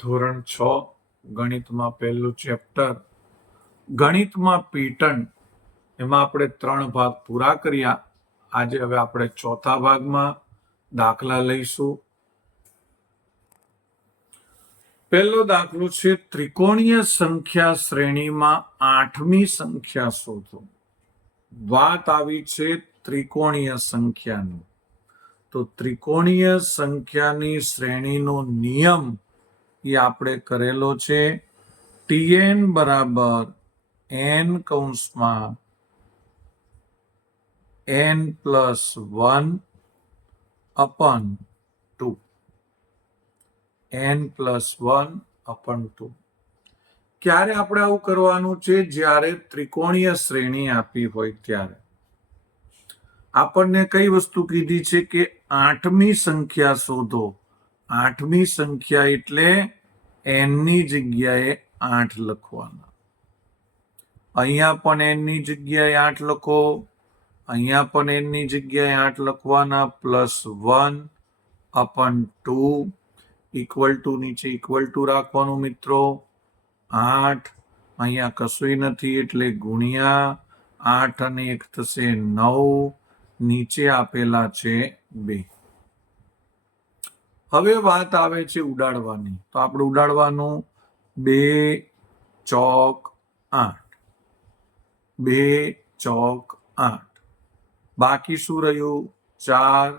ધોરણ 6 ગણિતમાં પહેલું ચેપ્ટર ગણિતમાં પેટર્ન, એમાં આપણે 3 ભાગ પૂરા કર્યા. આજે હવે આપણે ચોથા ભાગમાં દાખલા લઈશું. પહેલો દાખલો છે ત્રિકોણીય સંખ્યા શ્રેણીમાં 8મી સંખ્યા શોધો. વાત આવી છે ત્રિકોણીય સંખ્યાની. તો ત્રિકોણીય સંખ્યાની શ્રેણીનો નિયમ એ આપણે કરેલો છે tn બરાબર n કૌંસમાં n પ્લસ 1 અપન 2. n plus 1 અપન 2. ક્યારે આપણે આવું કરવાનું છે? જ્યારે ત્રિકોણીય શ્રેણી આપી હોય ત્યારે. આપણને કઈ વસ્તુ કીધી છે કે 8મી સંખ્યા શોધો. 8મી સંખ્યા એટલે n ની જગ્યાએ 8 લખવાના. અહીંયા પણ n ની જગ્યાએ 8 લખો, અહીંયા પણ n ની જગ્યાએ 8 લખવાના, પ્લસ 1 અપન 2 ઇક્વલ ટુ નીચે ઇક્વલ ટુ રાખવાનું મિત્રો. 8 અહીંયા કશું નથી એટલે ગુણ્યા 8 અને 1 થશે 9, નીચે આપેલા છે 2. હવે વાત આવે છે ઉડાડવાની. તો આપણે ઉડાડવાનું 2 ચોક 8, 2 ચોક 8. બાકી શું રહ્યું? 4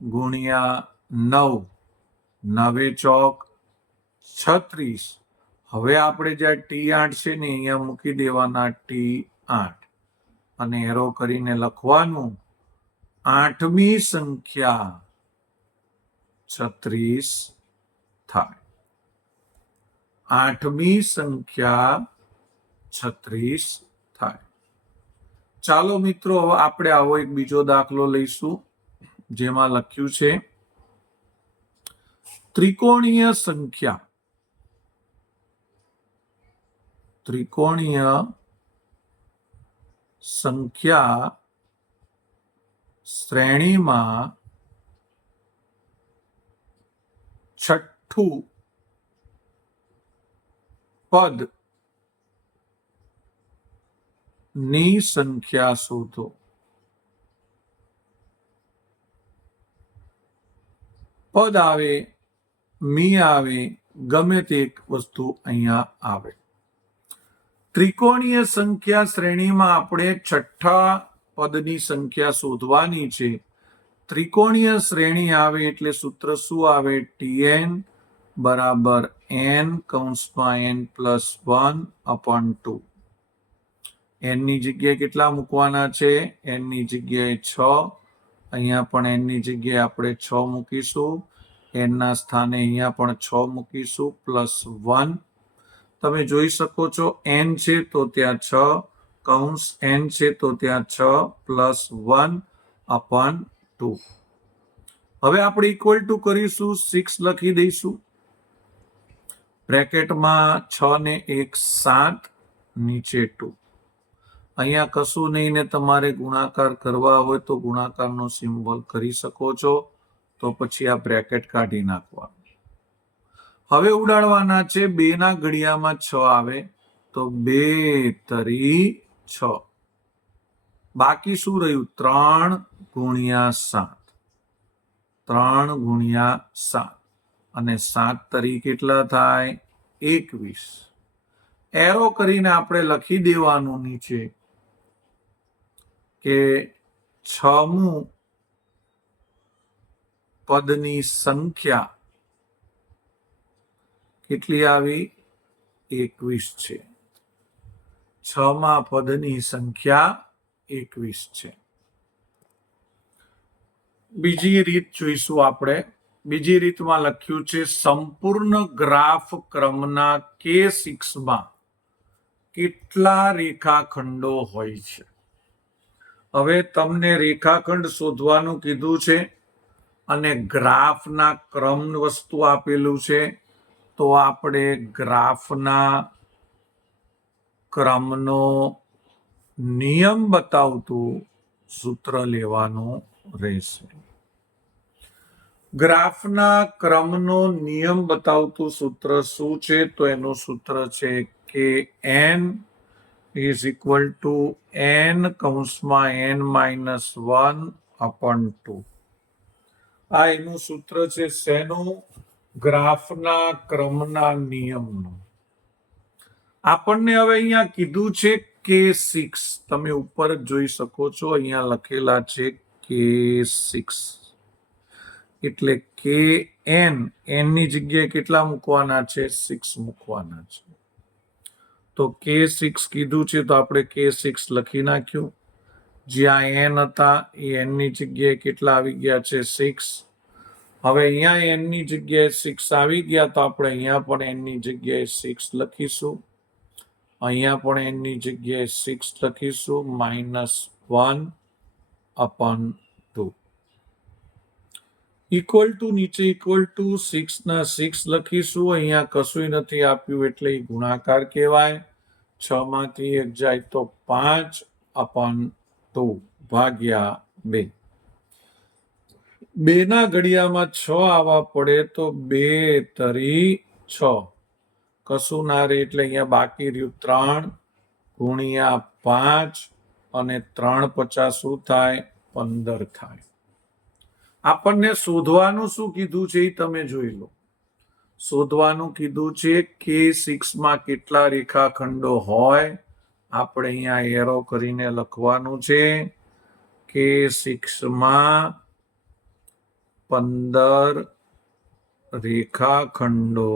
ગુણ્યા 9, 9 ચોક 36. હવે આપણે જ્યાં T8 છે ને અહીંયા મૂકી દેવાના T8 અને એરો કરીને લખવાનું 8મી સંખ્યા 36 થાય. 8મી સંખ્યા 36 થાય. ચાલો મિત્રો, હવે આપણે આવો એક બીજો દાખલો લઈશું જેમાં લખ્યું છે ત્રિકોણીય સંખ્યા શ્રેણીમાં 6ઠું પદ ની સંખ્યા શોધો. પદ આવે, મી આવે, ગમે તે એક વસ્તુ અહીંયા આવે. ત્રિકોણીય સંખ્યા શ્રેણીમાં આપણે 6ઠા પદની સંખ્યા શોધવાની છે. ત્રિકોણીય શ્રેણી આવે એટલે સૂત્ર શું આવે? tn બરાબર n કૌંસમાં n પ્લસ 1 અપન 2. n ની જગ્યાએ કેટલા મૂકવાના છે? n ની જગ્યાએ 6. અહીંયા પણ n ની જગ્યાએ આપણે 6 મૂકીશું. n ના સ્થાને અહીંયા પણ 6 મૂકીશું, પ્લસ 1. તમે જોઈ શકો છો n છે તો ત્યાં 6, કૌંસ n છે તો ત્યાં 6 પ્લસ 1 અપન 2. હવે આપણે ઇક્વલ ટુ કરીશું, 6 લખી દઈશું. બ્રેકેટમાં 6 ને 1 7, નીચે 2. અહીંયા કશું નહીં ને તમારે ગુણાકાર કરવા હોય તો ગુણાકારનો સિમ્બોલ કરી શકો છો. તો પછી આ બ્રેકેટ કાઢી નાખવાનું. હવે ઉડાડવાના છે. 2 ના ઘડિયામાં 6 આવે તો 2 તરી 6. બાકી શું રહ્યું? 3 ગુણ્યા 7. 3 ગુણ્યા 7 અને 7 તરી કેટલા થાય? 21. એરો કરીને આપણે લખી દેવાનું નીચે કે 6મું પદની સંખ્યા કેટલી આવી? 21 છે. 6મા પદની સંખ્યા 21 છે. બીજી રીત જોઈશું આપણે. બીજી રીતમાં લખ્યું છે સંપૂર્ણ ગ્રાફ ક્રમના K6માં કેટલા રેખાખંડો હોય છે. હવે તમને રેખાખંડ શોધવાનું કીધું છે અને ગ્રાફના ક્રમ વસ્તુ આપેલું છે. તો આપણે ગ્રાફના ક્રમનો નિયમ બતાવતું સૂત્ર લેવાનું રહેશે. ગ્રાફના ક્રમનો નિયમ બતાવતું સૂત્ર શું છે? તો એનું સૂત્ર છે કે n is equal to n કૌંસમાં n-1 અપન 2. આ એનું સૂત્ર છે શેનું? ગ્રાફના ક્રમના નિયમનું. આપણને હવે અહીંયા કીધું છે K6. તમે ઉપર જોઈ શકો છો, અહીંયા લખેલા છે K6. એટલે Kn, n ની જગ્યાએ કેટલા મૂકવાના છે? 6 મૂકવાના છે. તો K6 કીધું છે તો આપણે K6 લખી નાખ્યું. જ્યાં n હતા એ n ની જગ્યાએ કેટલા આવી ગયા છે? 6. હવે અહીંયા n ની જગ્યાએ 6 આવી ગયા તો આપણે અહીંયા પણ n ની જગ્યાએ 6 લખીશું. અહીંયા પણ n ની જગ્યાએ 6 લખીશું. -1 અપન 2. ઇક્વલ ટુ નીચે ઇક્વલ ટુ 6 ના 6 લખીશું. અહીંયા કશું નથી આપ્યું એટલે એ ગુણાકાર કહેવાય. 6 માંથી 1 જાય તો 5 અપન 2 ભાગ્યા 2. 2 ના ઘડિયામાં 6 આવવા પડે તો 2 તરી 6. કશું ના રહે એટલે અહીંયા બાકી રહ્યું 3 ગુણ્યા 5 અને 3 50 શું થાય? 15 થાય. આપણને શોધવાનું શું કીધું છે એ તમે જોઈ લો. શોધવાનું કીધું છે K6 માં કેટલા રેખાખંડો હોય. આપણે અહીંયા એરો કરીને લખવાનું છે K6 માં 15 રેખાખંડો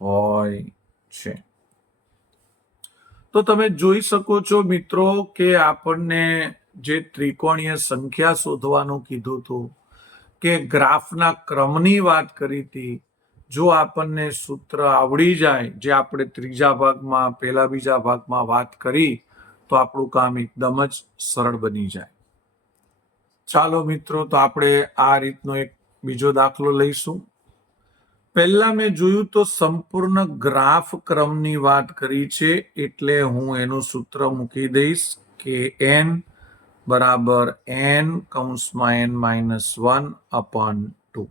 હોય છે. તો તમે જોઈ શકો છો મિત્રો કે આપણને જે ત્રિકોણીય સંખ્યા શોધવાનું કીધું હતું, કે ગ્રાફના ક્રમની વાત કરી હતી. જો આપણને સૂત્ર આવડી જાય, જે આપણે ત્રીજા ભાગમાં, પહેલા બીજા ભાગમાં વાત કરી, તો આપણું કામ એકદમ જ સરળ બની જાય. ચાલો મિત્રો, તો આપણે આ રીતનો એક બીજો દાખલો લઈશું. પહેલા મેં જોયું તો સંપૂર્ણ ગ્રાફ ક્રમની વાત કરી છે, એટલે હું એનું સૂત્ર મૂકી દઈશ કે n બરાબર n કૌંસમાં n-1 અપન 2.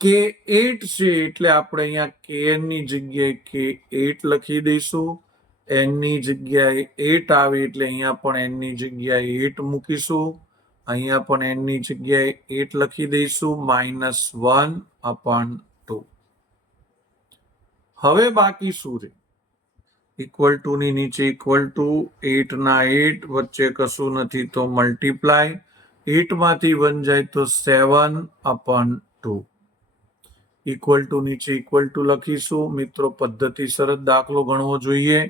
K8 છે એટલે આપણે અહીંયા kn ની જગ્યાએ K8 લખી દઈશું. n ની જગ્યાએ 8 આવે એટલે અહીંયા પણ n ની જગ્યાએ 8 મૂકીશું. અહીંયા પણ n ની જગ્યાએ 8 લખી દઈશું. -1 અપન 2. હવે બાકી શું રહે? ઇક્વલ ટુ ની નીચે ઇક્વલ ટુ, 8 ના 8 વચ્ચે કશું નથી તો મલ્ટીપ્લાય. 8 માંથી 1 જાય તો 7 અપન 2. ઇક્વલ ટુ નીચે ઇક્વલ ટુ લખીશું. મિત્રો, પદ્ધતિસર દાખલો ગણવો જોઈએ.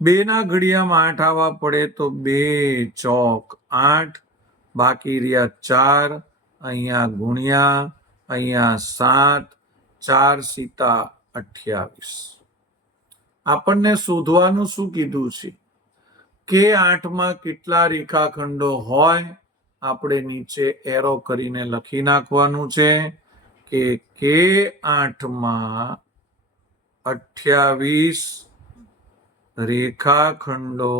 2 ના ઘડિયામાં 8 આવવા પડે તો 2 ચોક 8, બાકી રહ્યા 4, અહીંયા ગુણ્યા, અહીંયા 7, 4 સીતા 28. આપણને શોધવાનું શું કીધું છે? કે 8 માં કેટલા રેખાખંડો હોય? આપણે નીચે એરો કરીને લખી નાખવાનું છે કે K8 માં 28 રેખાખંડો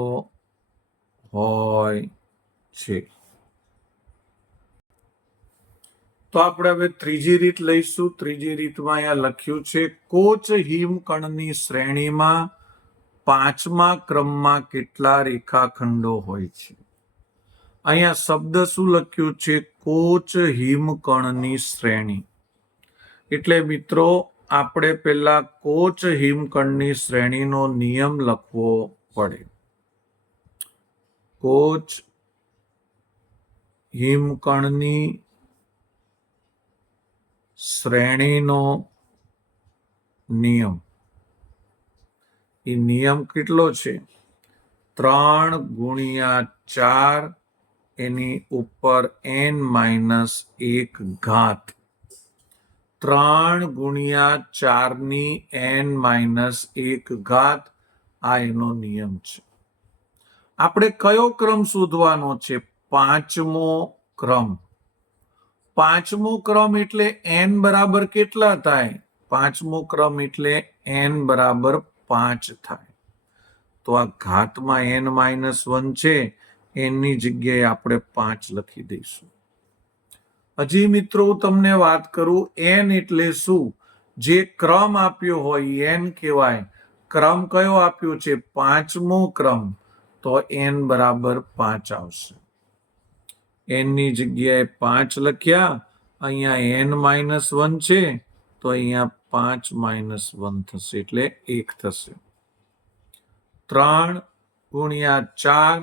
હોય છે. તો આપણે હવે ત્રીજી રીત લઈશું. ત્રીજી રીતમાં અહીંયા લખ્યું છે કોચ હિમકણની શ્રેણીમાં 5મા ક્રમમાં કેટલા રેખાખંડો હોય છે. અહીંયા શબ્દ શું લખ્યું છે? કોચ હિમકણની શ્રેણી. એટલે મિત્રો, આપણે પહેલા કોચ હિમકણની શ્રેણીનો નિયમ લખવો પડે. કોચ હિમકણની શ્રેણીનો નિયમ. એ નિયમ કેટલો છે? 3 ગુણ્યા 4 એની ઉપર n-1 ઘાત. 3 ગુણ્યા 4 ની n-1 ઘાત. આ એનો નિયમ છે. આપણે કયો ક્રમ શોધવાનો છે? 5મો ક્રમ. 5મો ક્રમ એટલે n બરાબર કેટલા થાય? 5મો ક્રમ એટલે n બરાબર 5 થાય. તો આ ઘાતમાં n-1 છે, n ની જગ્યાએ આપણે 5 લખી દઈશું. હજી મિત્રો હું તમને વાત કરું, એન એટલે શું? જે ક્રમ આપ્યો હોય એન કહેવાય. ક્રમ કયો આપ્યો છે? 5મો ક્રમ. તો એન બરાબર 5 આવશે. એન ની જગ્યાએ 5 લખ્યા, અહીંયા એન -1 છે તો અહીંયા 5 -1 થશે એટલે 1 થશે. 3 ગુણ્યા 4,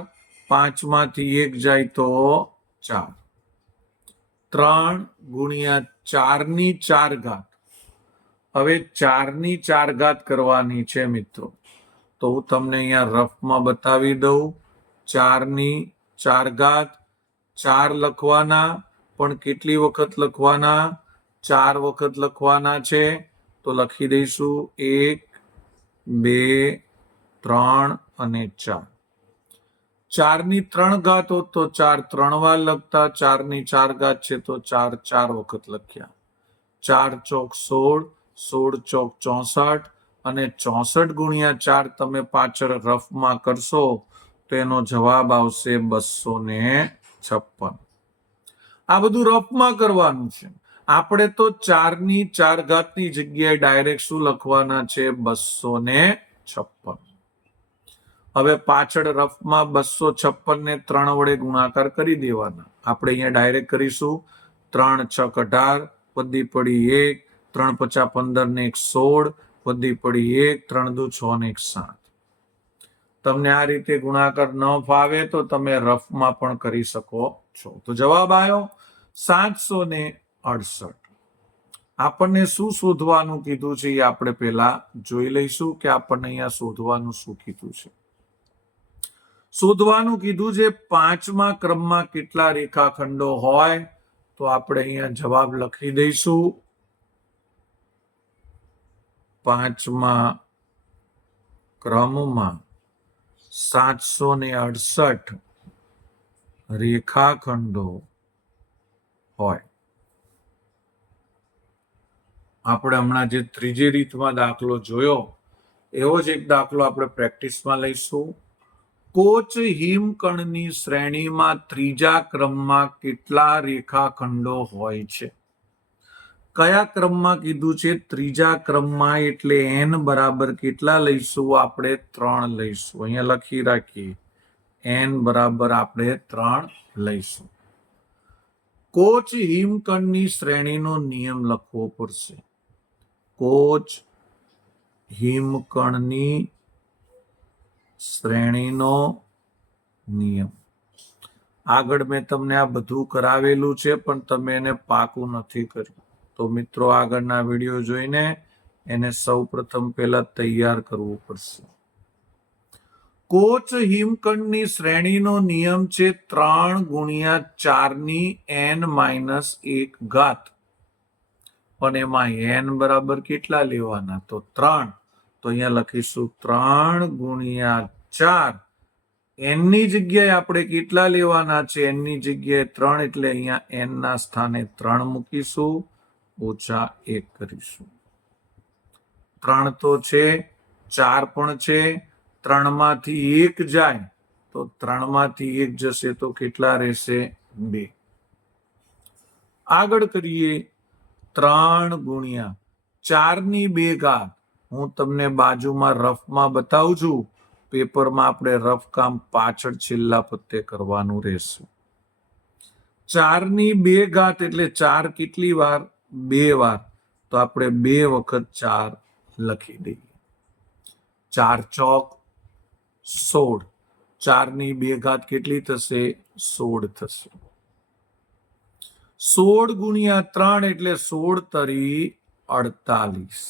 5 માંથી 1 જાય તો 4. 3 ગુણ્યા 4 ની 4 ઘાત. હવે 4 ની 4 ઘાત કરવાની છે મિત્રો, તો હું તમને અહીંયા રફમાં બતાવી દઉં. 4 ની 4 ઘાત, 4 લખવાના, પણ કેટલી વખત લખવાના? 4 વખત લખવાના છે. તો લખી દઈશું 1, 2, 3 અને 4. 4 ની 3 ઘાત હોત તો 4 3 વાર લખતા. 4 ની 4 ઘાત છે તો 4 4 વખત લખ્યા. 4 ચોક 16, 16 ચોક 64 અને 64 ગુણ્યા 4 તમે પાછળ રફમાં કરશો તો એનો જવાબ આવશે 256. આ બધું રફમાં કરવાનું છે. આપણે તો 4 ની 4 ઘાતની જગ્યાએ ડાયરેક્ટ શું લખવાના છે? 256. હવે પાછળ રફમાં 256 ને 3 વડે ગુણાકાર કરી દેવાના. આપણે અહીંયા ડાયરેક્ટ કરીશું. 3 છક 18, વધી પડી 1, 3 પચા 15 ને 1 16, વધી પડી 1, 3 દુ 6 ને 1 7. તમને આ રીતે ગુણાકાર ન ફાવે તો તમે રફમાં પણ કરી શકો છો. તો જવાબ આવ્યો 768. આપણને શું શોધવાનું કીધું છે એ આપણે પહેલા જોઈ લઈશું કે આપણને અહીંયા શોધવાનું શું કીધું છે. શોધવાનું કીધું છે 5મા ક્રમમાં કેટલા રેખાખંડો હોય. તો આપણે અહીંયા જવાબ લખી દઈશું. 5મા ક્રમમાં 768 રેખાખંડો હોય. આપણે હમણાં જે ત્રીજી રીતમાં દાખલો જોયો એવો જ એક દાખલો આપણે પ્રેક્ટિસમાં લઈશું. કોચ હિમકણની શ્રેણીમાં ત્રીજા ક્રમમાં કેટલા રેખાખંડો હોય છે? કયા ક્રમમાં કીધું છે? ત્રીજા ક્રમમાં. એટલે n બરાબર કેટલા લઈશું? આપણે 3 લઈશું. અહીંયા લખી રાખીએ, n બરાબર આપણે 3 લઈશું. કોચ હિમકણની શ્રેણીનો નિયમ લખવો પડશે. કોચ હિમકણની શ્રેણીનો નિયમ. આગળ મેં તમને આ બધું કરાવેલું છે પણ તમે એને પાકું નથી કર્યું. તો મિત્રો આગળના વિડીયો જોઈને એને સૌપ્રથમ પહેલા તૈયાર કરવું પડશે. કોચ હિમકણની શ્રેણીનો નિયમ છે 3 ગુણ્યા 4 ની n-1 ઘાત. અને એમાં n બરાબર કેટલા લેવાના? તો 3. તો અહીંયા લખીશું 3 ગુણ્યા 4. n ની જગ્યાએ આપણે કેટલા લેવાના છે? n ની જગ્યાએ 3, એટલે અહીંયા n ના સ્થાને 3 મૂકીશું, -1 કરીશું. 3 તો છે, 4 પણ છે. 3 માંથી 1 જાય તો 3 માંથી 1 જશે તો કેટલા રહેશે? 2. આગળ કરીએ. 3 ગુણ્યા 4 ની 2 ઘાત. હું તમને બાજુમાં રફમાં બતાવું છું. પેપરમાં આપણે રફ કામ પાછળ છેલ્લા પત્તે કરવાનું રહેશે. 4 ની 2 ઘાત એટલે 4 કેટલી વાર? 2 વાર. તો આપણે 2 વખત 4 લખી દઈએ. 4 ચોક 16. 4 ની 2 ઘાત કેટલી થશે? 16 થશે. 16 ગુણ્યા 3 એટલે 16 તરી 48.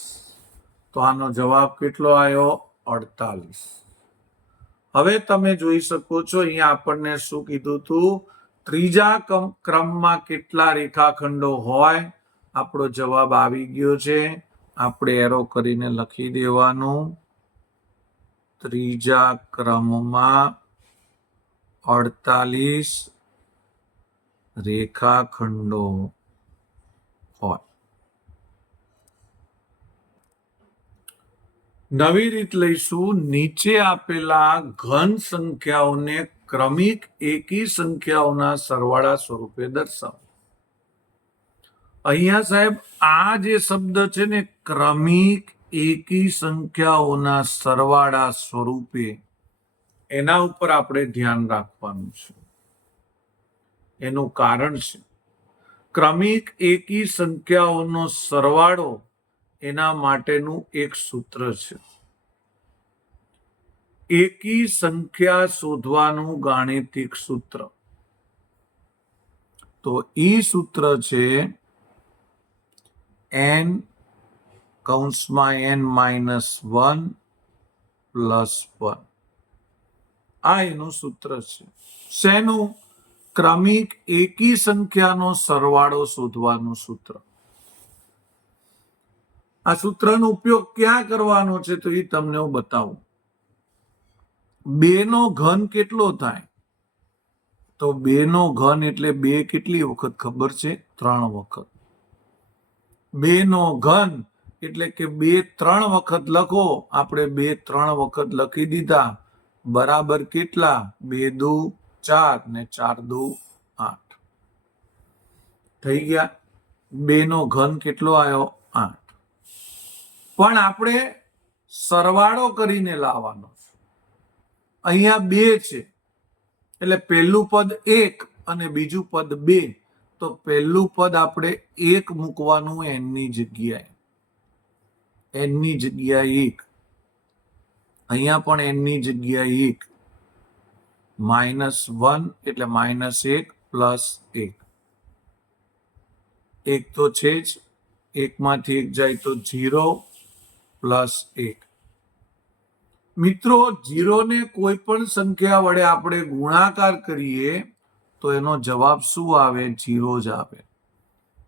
તો આનો જવાબ કેટલો આવ્યો? 48. હવે તમે જોઈ શકો છો અહીંયા આપણને શું કીધું હતું? ત્રીજા ક્રમમાં કેટલા રેખાખંડો હોય. આપણો જવાબ આવી ગયો છે. આપણે એરો કરીને લખી દેવાનું. ત્રીજા ક્રમમાં 48 રેખાખંડો હોય. નવી રીત લઈશું. નીચે આપેલા ઘન સંખ્યાઓને ક્રમિક એકી સંખ્યાઓના સરવાળા સ્વરૂપે દર્શાવો. અહીંયા સાહેબ આ જે શબ્દ છે ને ક્રમિક એકી સંખ્યાઓના સરવાળા સ્વરૂપે, એના ઉપર આપણે ધ્યાન રાખવાનું છે. એનું કારણ છે ક્રમિક એકી સંખ્યાઓનો સરવાળો એના માટેનું એક સૂત્ર છે. એકી સંખ્યા શોધવાનું ગાણિતિક સૂત્ર, તો ઈ સૂત્ર છે n કૌંસમાં n-1 + 1. આ એનું સૂત્ર છે. શેનું? ક્રમિક એકી સંખ્યાનો સરવાળો શોધવાનું સૂત્ર. આ સૂત્રનો ઉપયોગ ક્યાં કરવાનો છે તો એ તમને હું બતાવું. 2 નો ઘન કેટલો થાય? તો 2 નો ઘન એટલે 2 કેટલી વખત ખબર છે? 3 વખત. 2 નો ઘન એટલે કે 2 3 વખત લખો. આપણે 2 3 વખત લખી દીધા. બરાબર કેટલા? 2 દુ 4 ને 4 દુ 8 થઈ ગયા. 2 નો ઘન કેટલો આવ્યો? 8. પણ આપણે સરવાળો કરીને લાવવાનો. અહીંયા 2 છે એટલે પહેલું પદ 1 અને બીજું પદ 2. તો પહેલું પદ આપણે 1 મૂકવાનું n ની જગ્યાએ. n ની જગ્યાએ 1. અહીંયા પણ n ની જગ્યાએ 1. -1 એટલે -1 + 1. 1 તો છે જ. 1 માંથી 1 જાય તો 0 + 1. મિત્રો, 0 ને કોઈ પણ સંખ્યા વડે આપણે ગુણાકાર કરીએ તો એનો જવાબ શું આવે? 0 જ આવે.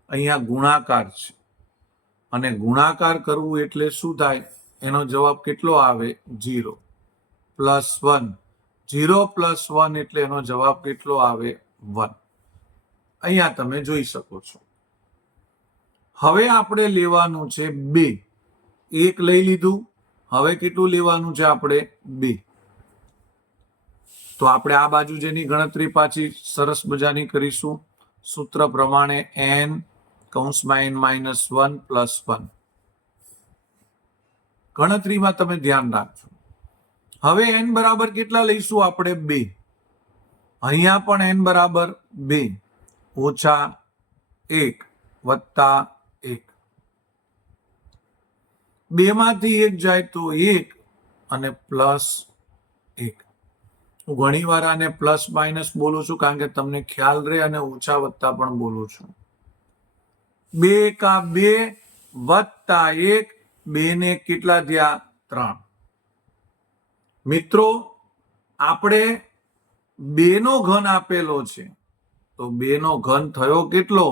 અહીંયા ગુણાકાર છે અને ગુણાકાર કરવું એટલે શું થાય? એનો જવાબ કેટલો આવે? 0 + 1. 0 + 1 એટલે એનો જવાબ કેટલો આવે? 1. અહીંયા તમે જોઈ શકો છો. હવે આપણે લેવાનું છે 2. 1 લઈ લીધું. હવે કેટલું લેવાનું છે આપણે? 2. તો આપણે આ બાજુ જેની ગણતરી પાછી સરસ મજાની કરીશું સૂત્ર પ્રમાણે. n કૌંસમાં n-1 + 1. ગણતરીમાં તમે ધ્યાન રાખજો. હવે n બરાબર કેટલા લઈશું આપણે? 2. અહીંયા પણ n બરાબર 2 - 1 + 1. 2 માંથી 1 જાય તો 1 અને +1. હું ઘણી વાર આને પ્લસ માઇનસ બોલું છું કારણ કે તમને ખ્યાલ રહે, અને ઓછા વત્તા પણ બોલું છું. 2 કા 2 + 1. 2 ને કેટલા થયા? 3. મિત્રો, આપણે 2 નો ઘન આપેલો છે તો 2 નો ઘન થયો કેટલો?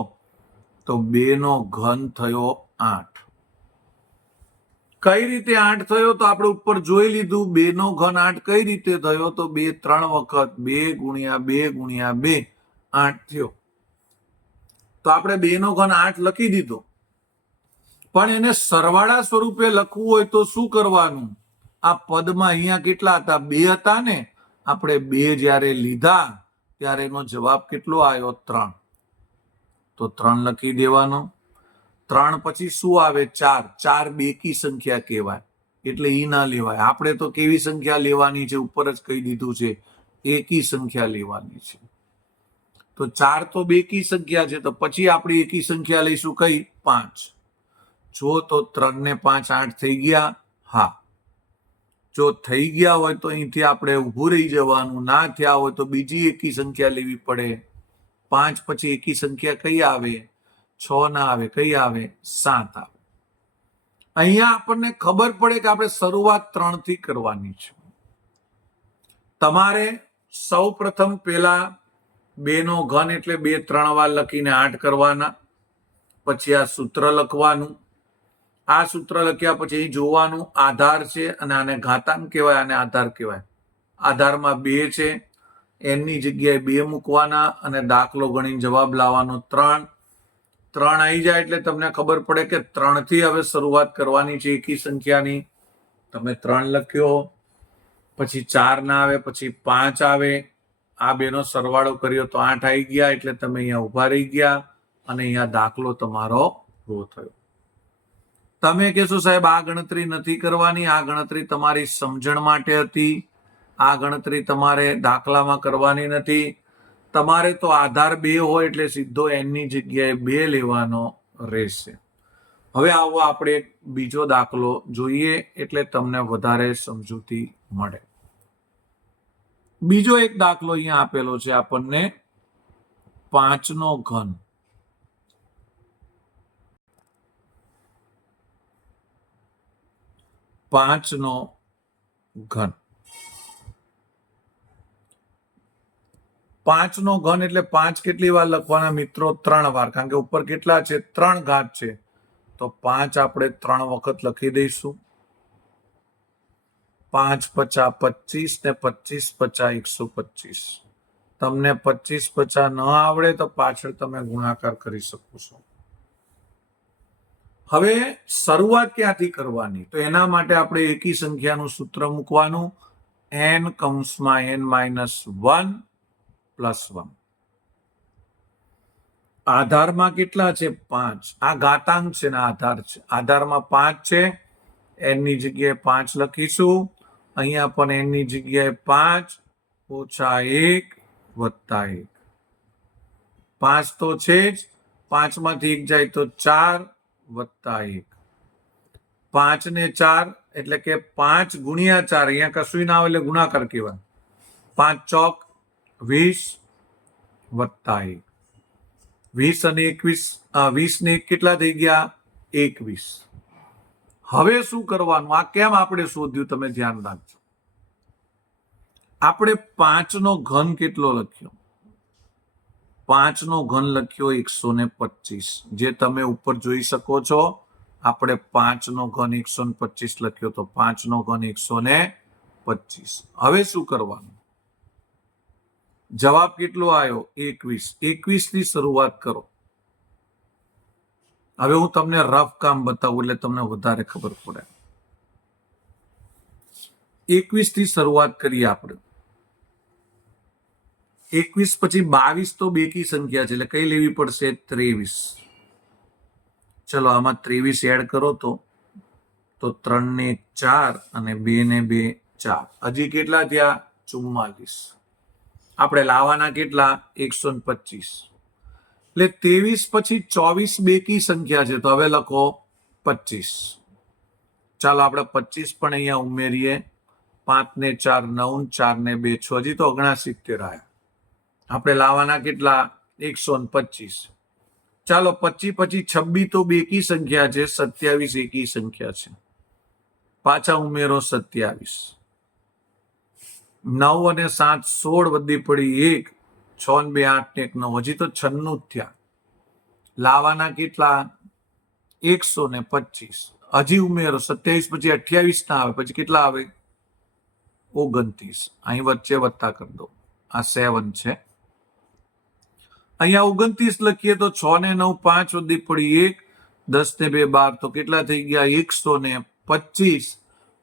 તો 2 નો ઘન થયો 8. કઈ રીતે 8 થયો? તો આપણે ઉપર જોઈ લીધું. 2 નો ઘન 8 કઈ રીતે થયો? તો 2 3 વખત 2 × 2 × 2 8 થયો. તો આપણે 2 નો ઘન 8 લખી દીધો. પણ એને સરવાળા સ્વરૂપે લખવું હોય તો શું કરવાનું? આ પદમાં અહીંયા કેટલા હતા? 2 હતા ને. આપણે 2 જ્યારે લીધા ત્યારે એનો જવાબ કેટલો આવ્યો? 3. તો 3 લખી દેવાનો. 3 પછી શું આવે? 4. 4 બેકી સંખ્યા કહેવાય એટલે ઈ ના લેવાય. આપણે તો કેવી સંખ્યા લેવાની છે? ઉપર જ કહી દીધું છે, એકી સંખ્યા લેવાની છે. તો 4 તો બેકી સંખ્યા છે, તો પછી આપણે એકી સંખ્યા લઈશું કઈ? 5. જો તો 3 ને 5 8 થઈ ગયા. હા, જો થઈ ગયા હોય તો અહીંથી આપણે ઊભું રહી જવાનું. ના થયા હોય તો બીજી એકી સંખ્યા લેવી પડે. 5 પછી એકી સંખ્યા કઈ આવે? 6 ના આવે. કઈ આવે? 7 આવે. અહીંયા આપણને ખબર પડે કે આપણે શરૂઆત 3 થી કરવાની છે. તમારે સૌ પ્રથમ પહેલા 2 નો ઘન એટલે 2 3 વાર લખીને 8 કરવાના. પછી આ સૂત્ર લખવાનું. આ સૂત્ર લખ્યા પછી જોવાનું આધાર છે અને આને ઘાતાંક કહેવાય, આને આધાર કહેવાય. આધારમાં 2 છે, n ની જગ્યાએ 2 મૂકવાના અને દાખલો ગણીને જવાબ લાવવાનો 3. 3 આવી જાય એટલે તમને ખબર પડે કે 3 થી હવે શરૂઆત કરવાની છે એકી સંખ્યાની. તમે 3 લખ્યો, પછી 4 ના આવે, પછી 5 આવે. આ બેનો સરવાળો કર્યો તો 8 આવી ગયા એટલે તમે અહીંયા ઉભા રહી ગયા. અને અહીંયા દાખલો તમારો પૂરો થયો. તમે કહેશો સાહેબ આ ગણતરી નથી કરવાની, આ ગણતરી તમારી સમજણ માટે હતી, આ ગણતરી તમારે દાખલામાં કરવાની નથી. તમારે તો આધાર 2 હોય એટલે સીધો n ની જગ્યાએ 2 લેવાનો રહેશે. હવે આવો આપણે બીજો દાખલો જોઈએ એટલે તમને વધારે સમજૂતી મળે. બીજો એક દાખલો અહીંયા આપેલો છે આપણને 5 નો ઘન. 5 નો ઘન. 5 નો ઘન એટલે 5 કેટલી વાર લખવાના મિત્રો? 3 વાર, કારણ કે ઉપર કેટલા છે? 3 ઘાત છે, તો 5 આપણે 3 વખત લખી દઈશું. 5 પચા 25 ને 25 પચા 125. તમને 25 પચા ન આવડે તો પાછળ તમે ગુણાકાર કરી શકો છો. હવે શરૂઆત ક્યાંથી કરવાની? તો એના માટે આપણે એકી સંખ્યાનું સૂત્ર મૂકવાનું, n કૌંસમાં n-1 પ્લસ 1. આધારમાં કેટલા છે? 5. આ ઘાતાંક છે ને આધાર છે. આધારમાં 5 છે, n ની જગ્યાએ 5 લખીશું. અહીંયા પણ n ની જગ્યાએ 5 ઓછા 1 વત્તા 1. 5 તો છે જ, 5 માંથી 1 જાય તો 4 વત્તા 1. 5 ને 4 એટલે કે 5 ગુણ્યા 4. અહીંયા કશું ના આવે એટલે ગુણાકાર કહેવાય. 5 ચોક 20 વત્તા 1. 20 અને 21, 20 ને 1 કેટલા થઈ ગયા? 21. હવે શું કરવાનું? આ કેમ આપણે શોધ્યું તમે ધ્યાન રાખજો. આપણે 5 નો ઘન કેટલો લખ્યો? 5 નો ઘન લખ્યો 125, જે તમે ઉપર જોઈ શકો છો. આપણે 5 નો ઘન 125 લખ્યો, તો 5 નો ઘન 125. હવે શું કરવાનું? જવાબ કેટલો આવ્યો? 21. 21 થી શરૂઆત કરો. હવે હું તમને રફ કામ બતાવું એટલે તમને વધારે ખબર પડે. 21 થી શરૂઆત કરીએ આપણે. 21 પછી 22 તો બેકી સંખ્યા છે એટલે કઈ લેવી પડશે? 23. ચલો આમાં 23 એડ કરો તો 3 ને 4 અને 2 ને 2 4. હજી કેટલા થયા? 44. આપણે લાવવાના કેટલા? 125. એટલે 23 પછી 24 બેકી સંખ્યા છે, તો હવે લખો 25. ચાલો આપણે 25 પણ અહીંયા ઉમેરીએ. 5 ને 4 9, 4 ને 2 6, હજી તો 69 આવ્યા. આપણે લાવવાના કેટલા? 125. ચાલો 25 પછી 26 તો બેકી સંખ્યા છે, 27 એકી સંખ્યા છે. પાછા ઉમેરો 27. 9 અને 7 16 વધી પડી 1, 6 ને 2 8 ને 1 9, હજી તો 96 થયા. લાવવાના કેટલા? 125. હજી ઉમેરો 27 પછી 28 ના આવે, પછી કેટલા આવે? 29. અહીં વચ્ચે વત્તા કરી દો, આ 7 છે. અહીંયા 29 લખીએ તો 6 ને 9 5 વધી પડી 1, 10 ને 2 12, તો કેટલા થઈ ગયા? 125.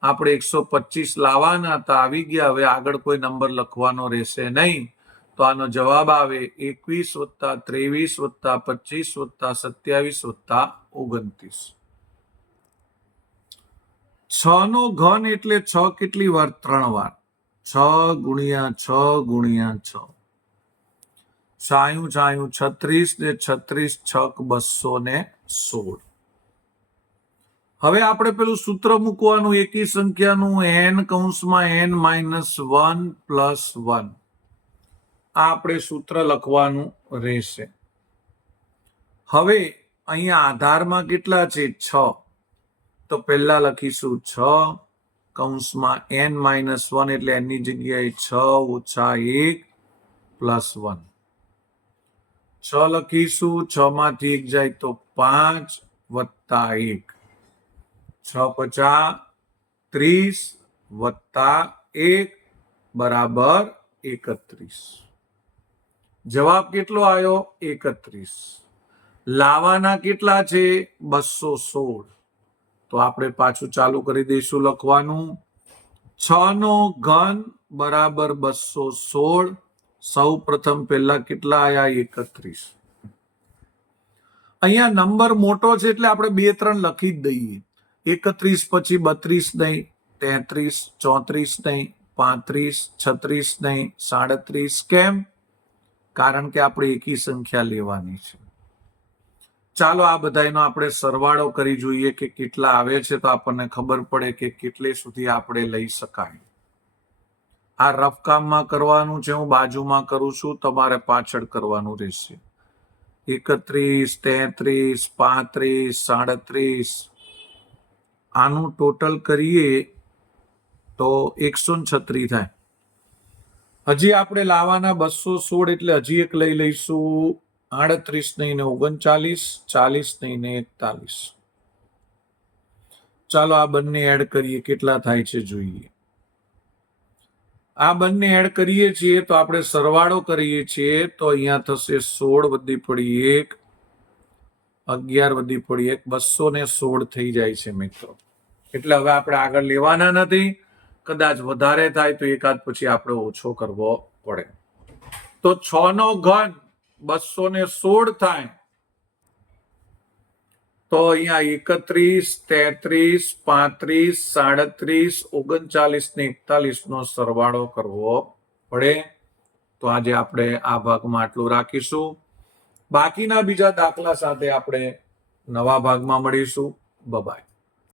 આપણે 125 લાવવાના હતા, આવી ગયા. હવે આગળ કોઈ નંબર લખવાનો રહેશે નહીં, તો આનો જવાબ આવે 21 વત્તા 23 વત્તા 25 વત્તા 27 વત્તા 29. 6 નો ઘન એટલે 6 કેટલી વાર? 3 વાર. 6 ગુણ્યા 6 ગુણ્યા 6. 6 36 ને 36 છક 216. હવે આપણે પેલું સૂત્ર મૂકવાનું એકી સંખ્યાનું, n કૌંસમાં n-1 પ્લસ 1. આ આપણે સૂત્ર લખવાનું રહેશે. હવે અહીંયા આધારમાં કેટલા છે? 6. તો પહેલા લખીશું 6 કૌંસમાં n-1 એટલે n ની જગ્યાએ 6 ઓછા 1 પ્લસ 1. 6 લખીશું. 6 માંથી 1 જાય તો 5 વત્તા 1. 6 પચા 30 વત્તા 1 બરાબર 31. જવાબ કેટલો આવ્યો? 31. લાવવાના કેટલા છે? 216. તો આપણે પાછું ચાલુ કરી દઈશું લખવાનું. 6 નો ઘન બરાબર 216. સૌ પ્રથમ પહેલા કેટલા આયા? 31. અહીંયા નંબર મોટો છે એટલે આપણે 2 3 લખી જ દઈએ. 31 પછી 32 નહીં, 33, 34 નહીં, 35, 36 નહીં, 37. કેમ? કારણ કે આપણે એકી સંખ્યા લેવાની છે. ચાલો આ બધાનો આપણે સરવાળો કરી જોઈએ કે કેટલા આવે છે, તો આપણને ખબર પડે કે કેટલે સુધી આપણે લઈ શકાય. આ રફ કામમાં કરવાનું છે, હું બાજુમાં કરું છું, તમારે પાછળ કરવાનું રહેશે. 31, 33, 35, 37. આનું ટોટલ કરીએ તો 136 થાય. હજી આપણે લાવવાના 216, એટલે હજી એક લઈ લઈશું. 38 નહીં ને 39, 40 નહીં ને 41. ચાલો આ બંને એડ કરીએ, કેટલા થાય છે જોઈએ. આ બંને એડ કરીએ છીએ તો આપણે સરવાળો કરીએ છીએ તો અહીંયા થશે 16 વધી પડી 1, 11 વધી પડી 1, 216 થઈ જાય છે મિત્રો. એટલે હવે આપણે આગળ લેવાના નથી. કદાચ વધારે થાય તો એકાદ પછી આપણે ઓછો કરવો પડે. તો 6 નો ઘન 216 થાય તો અહીંયા 31, 33, 35, 37, 39 ને 41 નો સરવાળો કરવો પડે. તો આજે આપણે આ ભાગમાં આટલું રાખીશું. બાકીના બીજા દાખલા સાથે આપણે નવા ભાગમાં મળીશું. બાય.